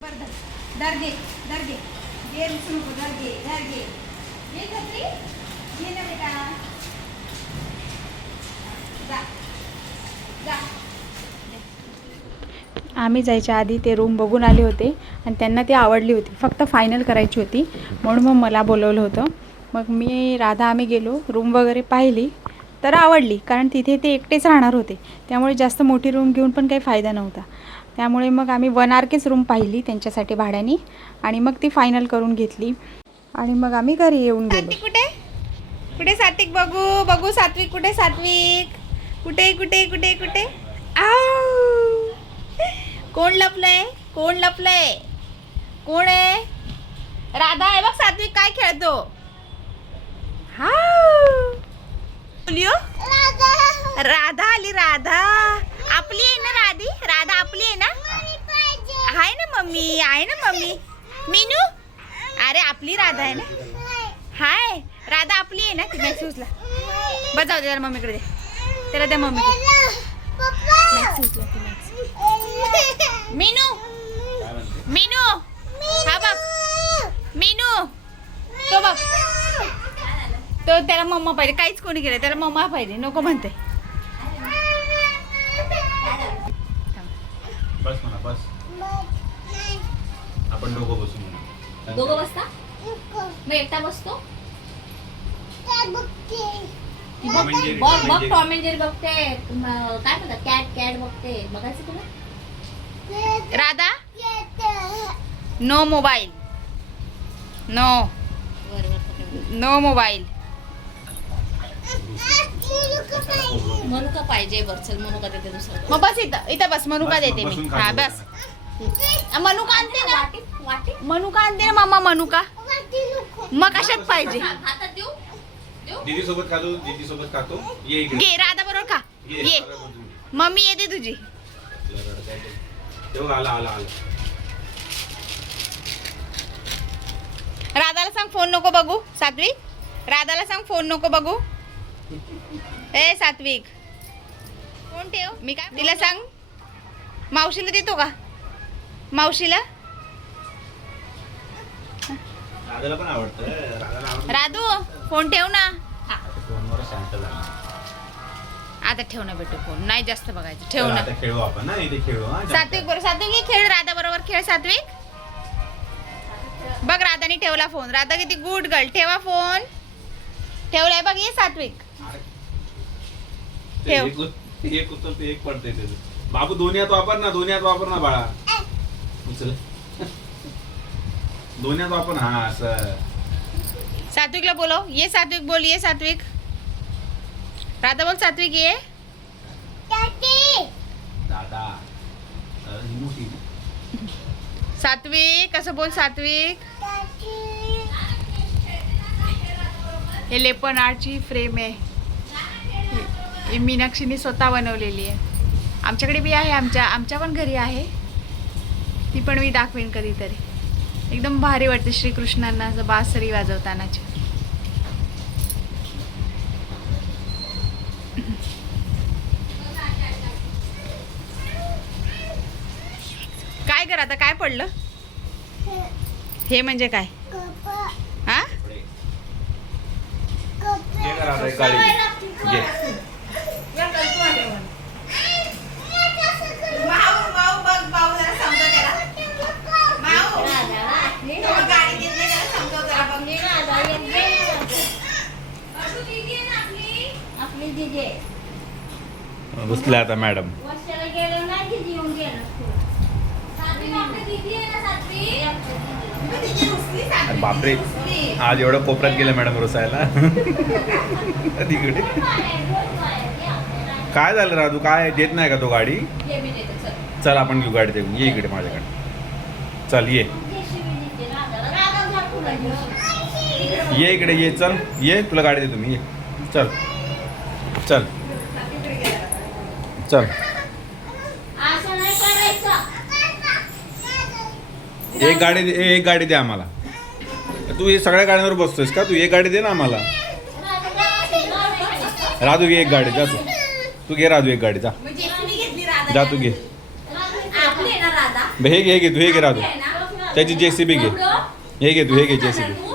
दर घे घे रुसू नको, दर घे ये छत्री घे ना बेटा, जा जा. आम्ही जायच्या आधी ते रूम बघून आले होते आणि त्यांना ती आवडली होती, फक्त फायनल करायची होती म्हणून मग मला बोलवलं होतं. मग मी राधा आम्ही गेलो, रूम वगैरे पाहिली तर आवडली, कारण तिथे ते एकटेच राहणार होते, त्यामुळे जास्त मोठी रूम घेऊन पण काही फायदा नव्हता. त्यामुळे मग आम्ही 1 RKच रूम पाहिली त्यांच्यासाठी भाड्याने आणि मग ती फायनल करून घेतली आणि मग आम्ही घरी येऊन गेलो. सात्विक कुठे कुठे सात्विक बघू बघू, सात्विक कुठे, सात्विक कुठे कुठे कुठे कुठे, आऊ कोण लपलंय कोण लपलंय, कोण आहे? राधा आहे बघ, सात्विक काय खेळतो. हा बोलियो राधा आली, राधा आपली आहे ना, राधा आपली आहे ना, आहे ना मम्मी, आहे ना मम्मी. मीनू अरे आपली राधा आहे ना, हाय राधा आपली आहे ना. ती मॅक्स उचला, बस जाऊ दे जरा मम्मीकडे दे, त्याला द्या मम्मीकडे. मॅक्स उचला ती मॅक्स. मीनू मीनू हा बघ, मीनू तो बघ, तो त्याला मम्मा पाहिजे, काहीच कोणी केलं त्याला मम्मा पाहिजे, नको म्हणते. बस म्हणा, बस आपण दोघं बसू म्हणा. दोघं बसता, मग एकटा बसतो. बघ टॉम अँड जेरी बघते, काय म्हणतात कॅट बघते, बघायचं तुला. Radha no mobile, no no mobile. मनुका पाहिजे, बर चल मनुका देते दुसरं. मग बस इथं इथं बस, मनुका बस, देते बसून मी. खा हा थोडं. बस मनुका आणते ना, वाटी मनुका आणते ना मम्मा, मनुका मग कशात पाहिजे. हातात देऊ दीदी सोबत खातो, दीदी सोबत खातो. ये इकडे घे राधा बरोबर खा, ये मम्मी येते तुझी. तेव्हा आला आला आला. राधाला सांग फोन नको बघू, सात्विक राधाला सांग फोन नको बघू. ए सात्विक फोन ठेव, मी काय तिला सांग, मावशीला देतो का, मावशीला. राधाला पण आवडतं, राधाला आवडतं. राधू फोन ठेव ना. फोनवर शांत झाला. आता ठेव ना बेटू फोन, नाही जास्त बघायचं, ठेव चला, ना. आता खेळू आपण ना, इथे खेळू. हा, सात्विक बरोबर, सात्विक ये खेळ, राधा बरोबर खेळ. सात्विक बघ राधाने ठेवला फोन, राधा किती गुड गर्ल, ठेवा फोन, ठेवलाय बघ. ये सात्विक ते एक उचलते एक पडते त्याचं. बाबू दोन्ही हात वापर ना, दोन्ही हात वापर ना बाळा. उचल दोन्ही हात वापर. हा असं. सात्विकला बोलव, ये सात्विक बोल, ये सात्विक. राधा बोल सात्विक ये. दादा ही मोठी ना. सात्विक असं बोल, सात्विक. हे लेपन आर्टची फ्रेम आहे, ही मीनाक्षीने स्वतः बनवलेली आहे. आमच्याकडे बी आहे, आमच्या पण घरी आहे, ती पण मी दाखवेन कधीतरी. एकदम भारी वाटते श्रीकृष्णांना असं बासरी वाजवतानाची. काय कर आता, काय पडलं हे म्हणजे काय. हा घे ना राधा, एक गाडी घे. आपली दिदी बसले आता मॅडम. वर्षाला गेलो ना, दिदी येऊन गेलो. बापरे, आज एवढं कोपऱ्यात गेलं मॅडम रोसायला. तिकडे काय झालं राधू, काय देत नाही का तो गाडी. चल आपण घेऊ गाडी, देऊन ये इकडे माझ्याकडे. चल ये ये इकडे ये, चल ये, तुला गाडी देतो मी, ये. चल चल चल. असं नाही करायचं. एक गाडी दे आम्हाला. तू हे सगळ्या गाड्यांवर बसतोयस का, तू एक गाडी दे ना आम्हाला. राधू घे एक गाडी, जा तू घे राधू एक गाडी, जा जा तू घे. आपली आहे ना राधा. हे घे तू, हे घे राधू. आहे ना त्याची JCB घे. हे घे तू, हे घे JCB.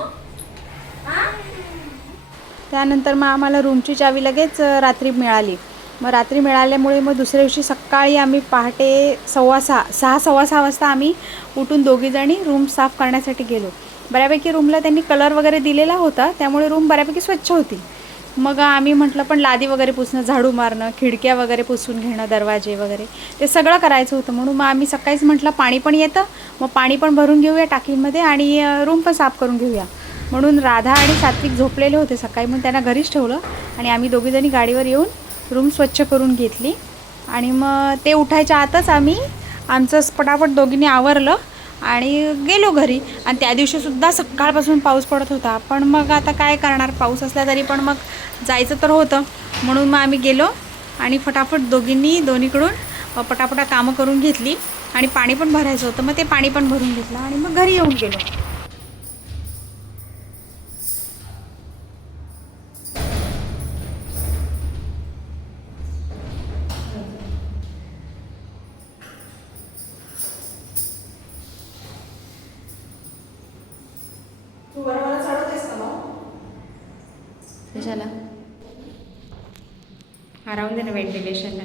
त्यानंतर मग आम्हाला रूमची चावी लगेच रात्री मिळाली. मग रात्री मिळाल्यामुळे मग दुसऱ्या दिवशी सकाळी आम्ही पहाटे 6:15 वाजता आम्ही उठून दोघीजणी रूम साफ करण्यासाठी गेलो. बऱ्यापैकी रूमला त्यांनी कलर वगैरे दिलेला होता, त्यामुळे रूम बऱ्यापैकी स्वच्छ होती. मग आम्ही म्हटलं पण लादी वगैरे पुसणं, झाडू मारणं, खिडक्या वगैरे पुसून घेणं, दरवाजे वगैरे ते सगळं करायचं होतं. म्हणून मग आम्ही सकाळीच म्हटलं पाणी पण येतं, मग पाणी पण भरून घेऊया टाकीमध्ये आणि रूम पण साफ करून घेऊया. म्हणून राधा आणि सात्विक झोपलेले होते सकाळी, म्हणून त्यांना घरीच ठेवलं आणि आम्ही दोघीजणी गाडीवर येऊन रूम स्वच्छ करून घेतली. आणि मग ते उठायच्या आतच आम्ही आमचं पटापट दोघींनी आवरलं आणि गेलो घरी. आणि त्या दिवशीसुद्धा सकाळपासून पाऊस पडत होता, पण मग आता काय करणार, पाऊस असला तरी पण मग जायचं तर होतं. म्हणून मग आम्ही गेलो आणि फटाफट दोन्हीकडून पटापटा कामं करून घेतली. आणि पाणी पण भरायचं होतं, मग ते पाणी पण भरून घेतलं आणि मग घरी येऊन गेलो. कशाला राहून दे ना व्हेंटिलेशनला.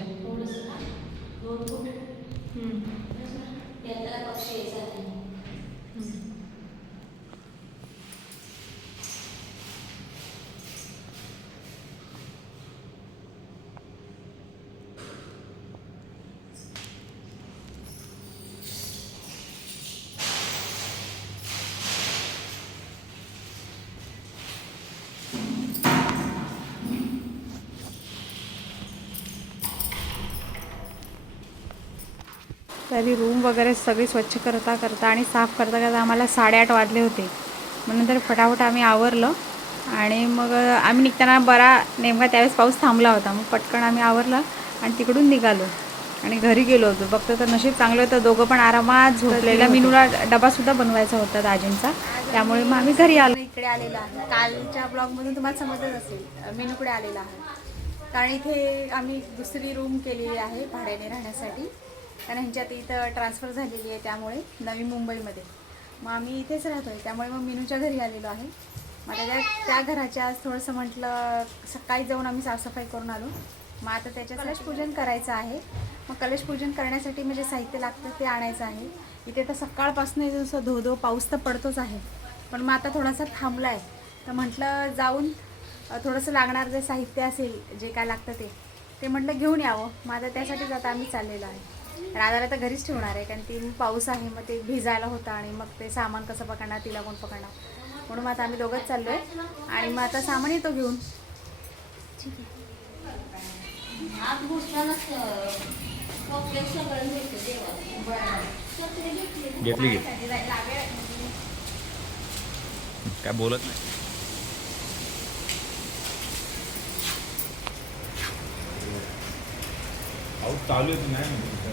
तरी रूम वगैरे सगळी स्वच्छ करता आणि साफ करता आम्हाला 8:30 वाजले होते. मग नंतर फटाफट आम्ही आवरलं आणि मग आम्ही निघताना नेमका त्यावेळेस पाऊस थांबला होता. मग पटकन आम्ही आवरलं आणि तिकडून निघालो आणि घरी गेलो होतो. बघतो तर नशीब चांगलं होतं, दोघं पण आरामात झोपलेला. मिनूला डबासुद्धा बनवायचा होता दाजींचा, त्यामुळे मग आम्ही घरी आलो. इकडे आलेला आहे, कालच्या ब्लॉगमधून तुम्हाला समजत असेल मिनूकडे आलेला आहे. कारण इथे आम्ही दुसरी रूम केलेली आहे भाड्याने राहण्यासाठी, कारण ह्यांच्यात इथं ट्रान्सफर झालेली आहे त्यामुळे नवी मुंबईमध्ये. मग आम्ही इथेच राहतो आहे, त्यामुळे मग मिनूच्या घरी आलेलो आहे. मग त्या घराच्या आज थोडंसं म्हटलं सकाळी जाऊन आम्ही साफसफाई करून आलो. मग आता त्याच्या कलशपूजन करायचं आहे. मग कलशपूजन करण्यासाठी म्हणजे साहित्य लागतं ते आणायचं आहे. इथे तर सकाळपासून जसं धो पाऊस तर पडतोच आहे, पण मग आता थोडासा थांबला आहे. तर म्हटलं जाऊन थोडंसं लागणार जे साहित्य असेल, जे काय लागतं ते म्हटलं घेऊन यावं. मग आता त्यासाठीच आता आम्ही चाललेलो आहे. राधाला तर घरीच ठेवणार आहे, कारण ती पाऊस आहे, मग ते भिजायला होतं आणि मग ते सामान कसं पकडणार, तिला कोण पकडणार. म्हणून मग आता आम्ही दोघंच चाललो आहे आणि मग आता सामान येतो घेऊन. ठीक आहे. घेतली काय बोलत नाही. चालू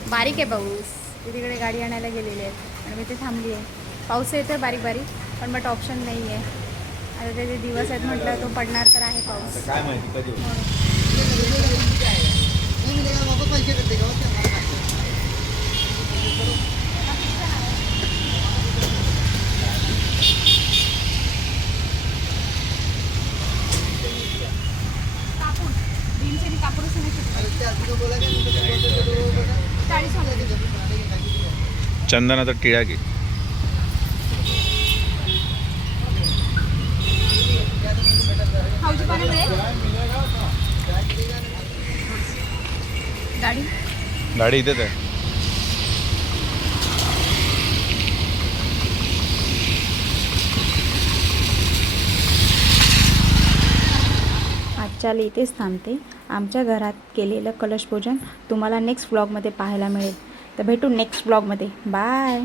बारीक आहे पाऊस. ते तिकडे गाडी आणायला गेलेले आहेत आणि मी ते थांबली आहे. पाऊस येतो बारीक पण बट ऑप्शन नाही आहे. आता त्याचे दिवस आहेत म्हटलं, तो पडणार तर आहे पाऊस. काय माहिती कधी चंदनाचा टिळा घे. गाडी इथेच आहे. आजच्याला इथेच थांबते. आमच्या घरात केलेलं कलशपूजन तुम्हाला नेक्स्ट ब्लॉगमध्ये पाहायला मिळेल. तर भेटू नेक्स्ट ब्लॉगमध्ये. बाय.